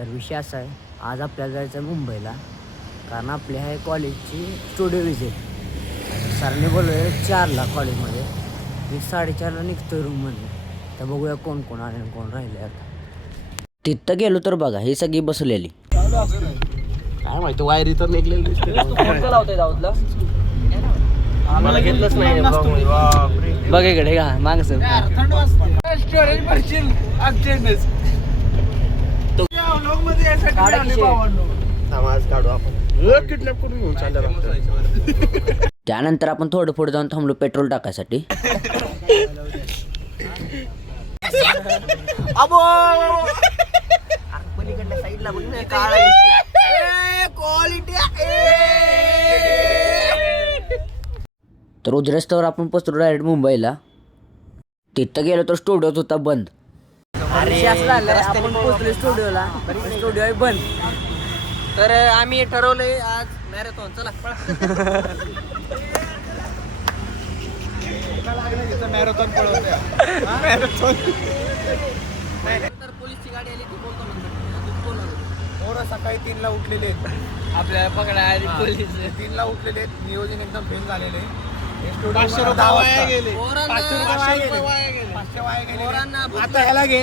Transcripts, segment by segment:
तर विषय असा आहे, आज आपल्याला जायचं आहे मुंबईला, कारण आपली आहे कॉलेजची स्टुडिओ व्हिजिट. सरांनी बोलवलं 4ला कॉलेजमध्ये, मी 4:30ला निघतो रूममध्ये. तर बघूया कोण कोण आले आणि कोण राहिले. आता तिथं गेलो तर बघा ही सगळी बसलेली. काय माहिती वायरी तर निघलेली दाऊदला आम्हाला घेतलंच नाही बघ इकडे का माग सर काढू आपण किडनॅप करून घेऊन चालला. त्यानंतर आपण थोडं पुढे जाऊन थांबलो पेट्रोल टाकायसाठी. पलीकडल्या साईडला तर उजरस्तावर आपण पोचलो डायरेक्ट मुंबईला. तिथं गेलो तर स्टुडिओच होता बंद. आपण पोचलो स्टुडिओला, स्टुडिओ आहे बंद. तर आम्ही ठरवलंय आज मॅरेथॉन. चला मॅरेथॉन मॅरेथॉन. तर पोलीसची गाडी आली ती बोलतो म्हणतात. सकाळी 3ला उठलेले आहेत, आपल्याला पकडायला पोलीस 3ला उठलेले आहेत. नियोजन एकदम फेल झालेले आहे. 500 रुपये वाया गेले. 500 वाया गेले. आता ह्याला घे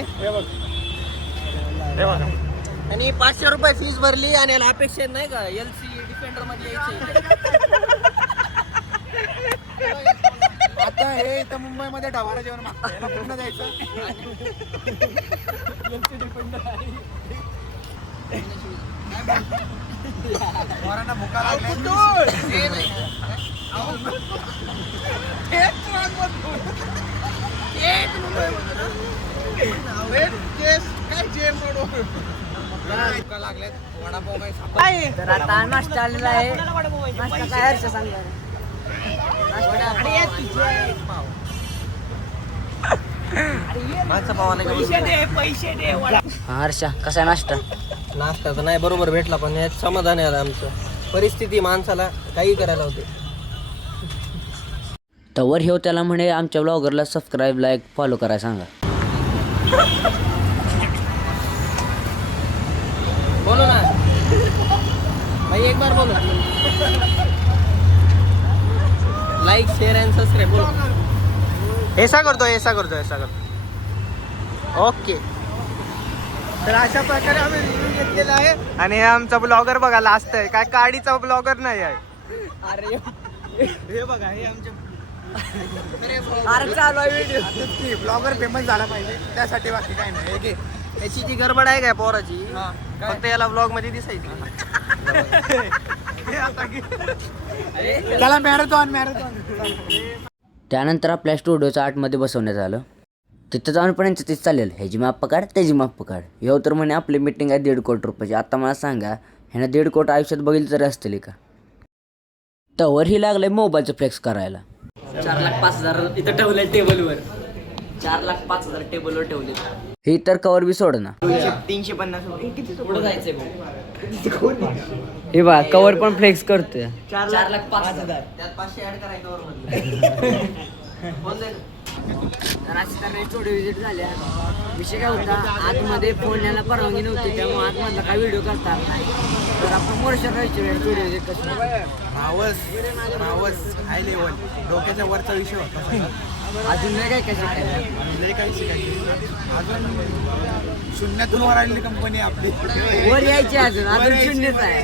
आणि 500 रुपये फीस भरली आणि याला अपेक्षा नाही का LC डिफेंडर मध्ये यायचं. आता हे इथं मुंबईमध्ये ढवारा जेवण मागतं, याला पूर्ण जायचं. LC डिफेंडर आहे. पोरांना भुका लागल्या. तर आता नाश्ता आलेला आहे. नाश्ता काय हर्ष सांगा. हर्षा कसा आहे नाश्ता? नाश्ता तर नाही बरोबर भेटला, पण यात समाधान आहे आमचं. परिस्थिती माणसाला काही करायला होते. तवर हे त्याला म्हणे आमच्या ब्लॉगरला सबस्क्राईब लाईक फॉलो करायला सांगा. बोलो ना भाई, एक बार बोलो. लाईक शेअर अँड सबस्क्राईब बोलो. ऐसा करतो. ओके. तर अशा प्रकारे आम्ही रिव्ह्यू घेतलेला आहे. आणि आमचा ब्लॉगर बघा लास्ट आहे, काय काडीचा ब्लॉगर नाही आहे. अरे हे बघा, हे आमचे चालू आहे व्हिडिओ. ब्लॉगर फेमस झाला पाहिजे त्यासाठी, बाकी काय नाही. याची ती गडबड आहे काय पोराची, फक्त याला ब्लॉग मध्ये दिसायची. त्याला मॅरेथॉन. त्यानंतर आपल्या स्टुडिओच्या आतमध्ये बसवण्यात आलं. तिथं जाऊन पण यांचं तेच चालेल, ह्याची माप काढ त्याची माप काढ. ह्यो तर म्हणे आपली मीटिंग आहे 1.5 कोटी रुपयाची. आता मला सांगा ह्यानं 1.5 कोटी आयुष्यात बघितलं तरी असतील का? तवर ही लागलंय मोबाईलचं फ्लेक्स करायला. 4,05,000 इथं ठेवलंय टेबलवर. 4,05,000 टेबलवर ठेवले. ही तर कवर बी सोड ना. 350 पुढे जायचंय. हे बा कवर पण फ्लेक्स करतोय. 4,05,000 त्यात 500 ऍड करायचं कवर मध्ये. स्टुडिओ व्हिजिट झाल्या. विषय काय होता, आतमध्ये फोन यायला परवानगी नव्हती, त्यामुळे आतमधला काय व्हिडिओ करता आला नाही. तर आपण मोर्शा राहायची स्टुडिओ व्हिजिट कसं मावस हाय लेवल डोक्याच्या वरचा विषय होता. अजून नाही काय शिकायचं. काही शिकायचं अजून. शून्यातून वर आलेली कंपनी आपली. वर यायची अजून शून्यच आहे.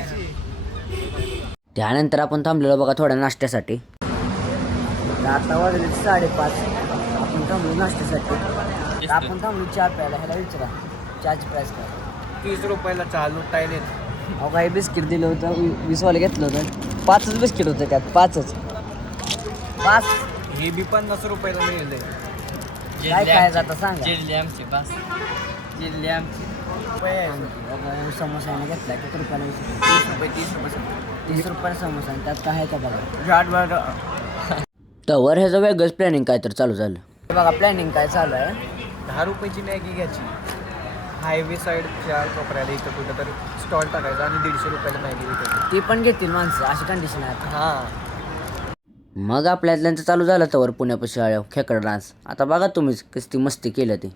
त्यानंतर आपण थांबलेलो बघा थोड्या नाश्त्यासाठी. आता वाजले 5:30. आपण थांबलो नाश्त्यासाठी. आपण थांबलो चहा प्यायला. ह्याला विचारा चहाची प्राईस काय. 30 रुपयाला चहा लुटायले. अहो काही बिस्किट दिलं होतं, 20 वाले घेतलं होतं. 5च बिस्किट होतं त्यात. 5च. हे बी 50 रुपयाला मिळेल. काय खायचं आता सांगा. जिल्हे आमचे बस. जिल्हे आमचे समोसा घेतला किती रुपयाला? 30 रुपये 30 रुपयाला समोसा. आणि त्यात काय आहे का बघा. 8 तवर ह्याचं वेगळंच प्लॅनिंग काय तर चालू झालं बघा. प्लॅनिंग काय चालू आहे, 10 रुपयाची मॅगी घ्यायची, हायवे साईडच्या कोपऱ्याला इथं कुठं तर स्टॉल टाकायचा आणि 150 रुपयाला मॅगी विकायची. ती पण घेतील माणसं, अशी कंडिशन आहे. हां. मग आपल्यातल्यांचं चालू झालं तवर पुण्यापाशी खेकडा डान्स. आता बघा तुम्हीच कशी ती मस्ती केलं ती.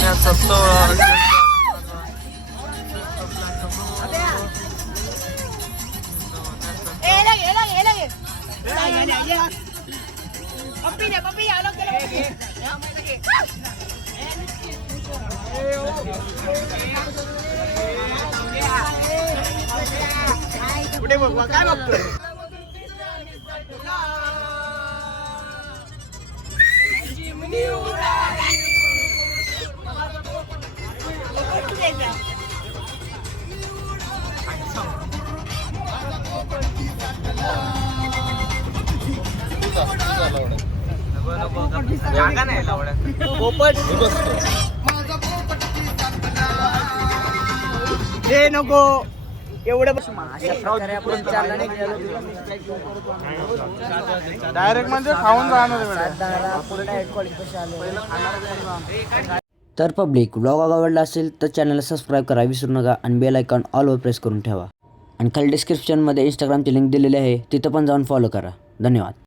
पाण्याचा तळ काय बघतोय जागा नाही पोपट हे नको एवढं डायरेक्ट म्हणजे खाऊन जाणार. तर पब्लिक व्लॉग आवडला असेल तर चॅनलला सबस्क्राईब करा विसरू नका आणि बेल आयकॉन ऑलवर प्रेस करून ठेवा आणि खाली डिस्क्रिप्शनमध्ये इंस्टाग्रामची लिंक दिलेली आहे तिथं पण जाऊन फॉलो करा. धन्यवाद.